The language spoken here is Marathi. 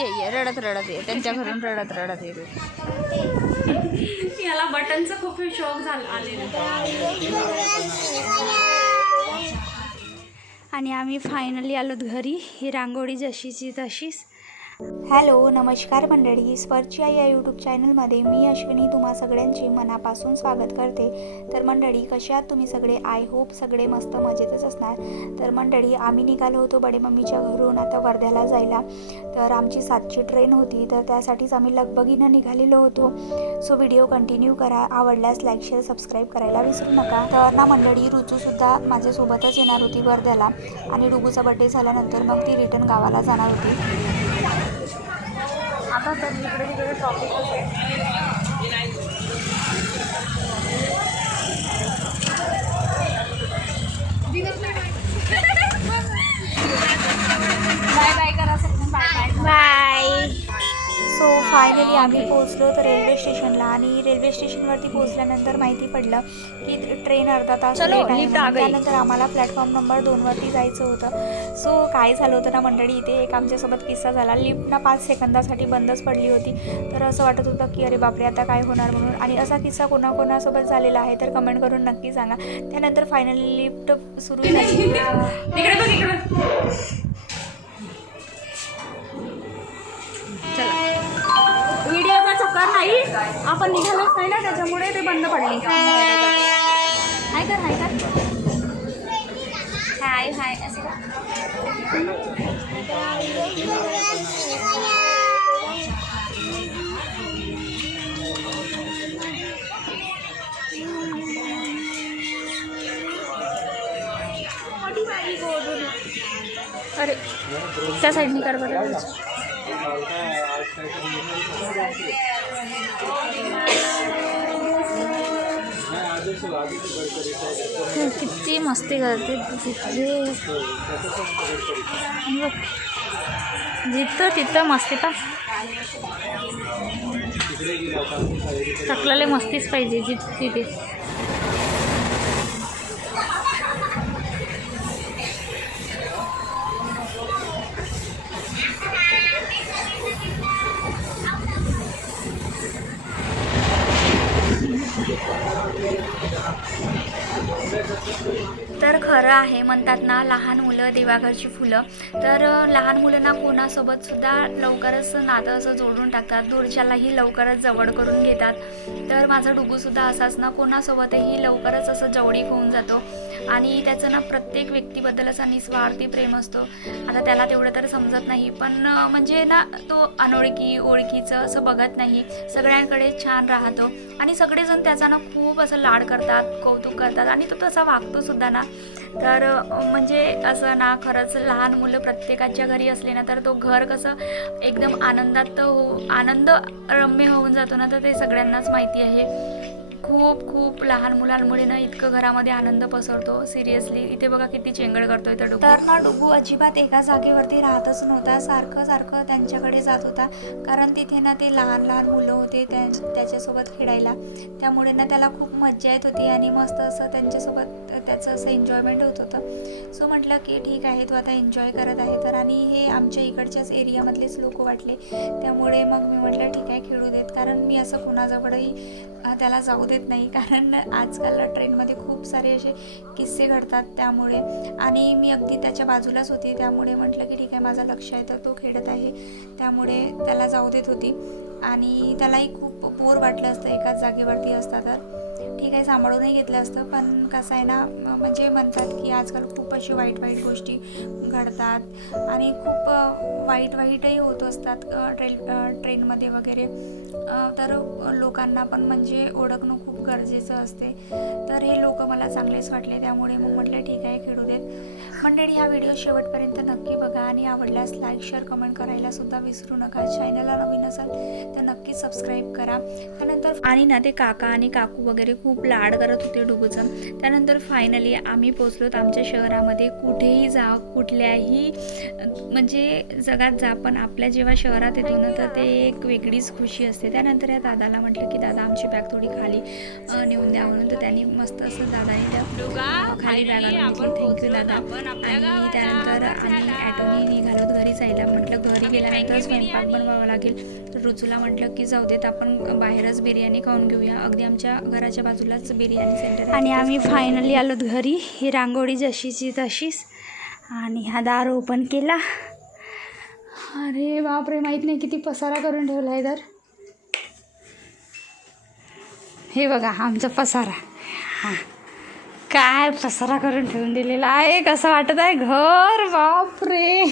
ये ये रडत रडत ये. त्यांच्या घरून रडत रडत ये. याला बटनचा खूप शौक झाला आलेला. आणि आम्ही फायनली आलो घरी. ही रांगोळी जशीची तशीच. हॅलो नमस्कार मंडळी. स्पर्ची आई या यूट्यूब चॅनलमध्ये मी अश्विनी तुम्हा सगळ्यांचे मनापासून स्वागत करते. तर मंडळी कशा आहात तुम्ही सगळे? आय होप सगळे मस्त मजेतच असणार. तर मंडळी आम्ही निघालो होतो बडे मम्मीच्या घरून आता वर्ध्याला जायला. तर आमची सातची ट्रेन होती तर त्यासाठीच आम्ही लगबगीनं निघालेलो होतो. सो व्हिडिओ कंटिन्यू करा. आवडल्यास लाईक शेअर सबस्क्राईब करायला विसरू नका. तर ना मंडळी ऋतूसुद्धा माझ्यासोबतच येणार होती वर्ध्याला. आणि डुगूचा बड्डे झाल्यानंतर मग ती रिटर्न गावाला जाणार होती. आता तर इकडे तिकडे ट्रॉफिकच आहे बाय बाय करा सगळं bye bye bye so finally आम्ही पोहोचलो तर रेल्वे स्टेशनला आणि रेल्वे स्टेशनवरती पोहोचल्यानंतर माहिती पडलं की ट्रेन अर्धा तास आहे. त्यानंतर आम्हाला प्लॅटफॉर्म नंबर दोनवरती जायचं होतं. सो काय झालं होतं ना मंडळी इथे एक आमच्यासोबत किस्सा झाला. लिफ्ट ना पाच सेकंदासाठी बंदच पडली होती. तर असं वाटत होतं की अरे बापरे आता काय होणार म्हणून. आणि असा किस्सा कोणाकोणासोबत झालेला आहे तर कमेंट करून नक्की सांगा. त्यानंतर फायनली लिफ्ट सुरू झाली. व्हिडिओचा नाही आपण निघालोच नाही ना त्याच्यामुळे ते बंद पडले. हाय कर हाय कर. हाय हाय असं अरे त्या साईडनी कर बरं. किती मस्ती करते. तिथे जिथं तिथं मस्ती पा थकलेले मस्तीच पाहिजे जिथे तिथे. तर खरं आहे म्हणतात ना लहान मुलं देवाघरची फुलं. तर लहान मुलांना कोणासोबत सुद्धा लवकरच नातं असं जोडून टाकतात. दूरच्यालाही लवकरच जवळ करून घेतात. तर माझा डुगूसुद्धा असाच ना कोणासोबतही लवकरच असं जवळीक होऊन जातो. आणि त्याचं ना प्रत्येक व्यक्तीबद्दल असा निस्वार्थी प्रेम असतो. आता त्याला तेवढं तर समजत नाही पण म्हणजे ना तो अनोळखी ओळखीचं असं बघत नाही. सगळ्यांकडे छान राहतो आणि सगळेजण त्याचा ना खूप असं लाड करतात कौतुक करतात आणि तो तसा वागतो सुद्धा ना. तर म्हणजे असं ना खरंच लहान मुलं प्रत्येकाच्या घरी असले ना तर तो घर कसं एकदम आनंदात हो आनंद रम्य होऊन जातो ना तर ते सगळ्यांनाच माहिती आहे. खूप खूप लहान मुलांमुळे ना इतकं घरामध्ये आनंद पसरतो. सिरियसली इथे बघा किती चेंगड करतोय तर तर ना डुगू अजिबात एका जागेवरती राहतच नव्हता. सारखं सारखं त्यांच्याकडे जात होता. कारण तिथे ना ते लहान लहान मुलं होते त्या त्याच्यासोबत खेळायला. त्यामुळे ना त्याला खूप मज्जा येत होती आणि मस्त असं त्यांच्यासोबत त्याचं असं एन्जॉयमेंट होत होतं. सो म्हटलं की ठीक आहे तू आता एन्जॉय करत आहे. तर आणि हे आमच्या इकडच्याच एरियामधलेच लोक वाटले. त्यामुळे मग मी म्हटलं ठीक आहे खेळू देत. कारण मी असं कुणाजवळही त्याला जाऊ देत नाही. कारण आजकाल ट्रेनमध्ये खूप सारे असे किस्से घडतात त्यामुळे. आणि मी अगदी त्याच्या बाजूलाच होती. त्यामुळे म्हटलं की ठीक आहे माझं लक्ष आहे तर तो खेळत आहे. त्यामुळे त्याला जाऊ देत होती. आणि त्यालाही खूप बोर वाटलं असतं. एकाच जागेवरती असता तर. ठीक आहे सांभाळूनही घेतलं असतं. पण कसं आहे ना म्हणजे म्हणतात की आजकाल खूप अशी वाईट वाईट गोष्टी घडतात. आणि खूप वाईट वाईटही होत असतात ट्रेन ट्रेनमध्ये वगैरे. तर लोकांना पण म्हणजे ओळखणं खूप गरजेचं असते. तर हे लोक मला चांगलेच वाटले त्यामुळे मग म्हटलं ठीक आहे खेळू देत. मंडळी हा व्हिडिओ शेवटपर्यंत नक्की बघा आणि आवडल्यास लाईक शेअर कमेंट करायला सुद्धा विसरू नका. चॅनलला नवीन असाल तर नक्की सबस्क्राईब करा. त्यानंतर आणि ना ते काका आणि काकू वगैरे खूप लाड करत होते डुबूचं. त्यानंतर फायनली आम्ही पोचलोत आमच्या शहरामध्ये. कुठेही जा कुठल्याही म्हणजे जगात जा पण आपल्या जेव्हा शहरात येतो ना तर ते एक वेगळीच खुशी असते. त्यानंतर या दादाला म्हटलं की दादा आमची बॅग थोडी खाली. नेऊन द्या म्हणून तर त्यांनी मस्त असं दादाने त्या खाली बॅग आणून थँक्यू दादा. आणि त्यानंतर आम्ही ॲटोनी निघालो घरी जायला म्हटलं. घरी गेल्यानंतर स्वयंपाक बनवावा लागेल. तर रुचूला म्हटलं की जाऊ देत आपण बाहेरच बिर्याणी खाऊन घेऊया. अगदी आमच्या घराच्या बाजूलाच बिर्याणी सेंटर आहे. आणि आम्ही फायनली आलो घरी. ही रांगोळी जशीची तशीच. आणि हा दार ओपन केला. अरे बापरे माहीत नाही किती पसारा करून ठेवला आहे तर हे बघा आमचा पसारा. हां. काय पसारा करून ठेवून दिलेला आहे कसं वाटत आहे घर बापरे.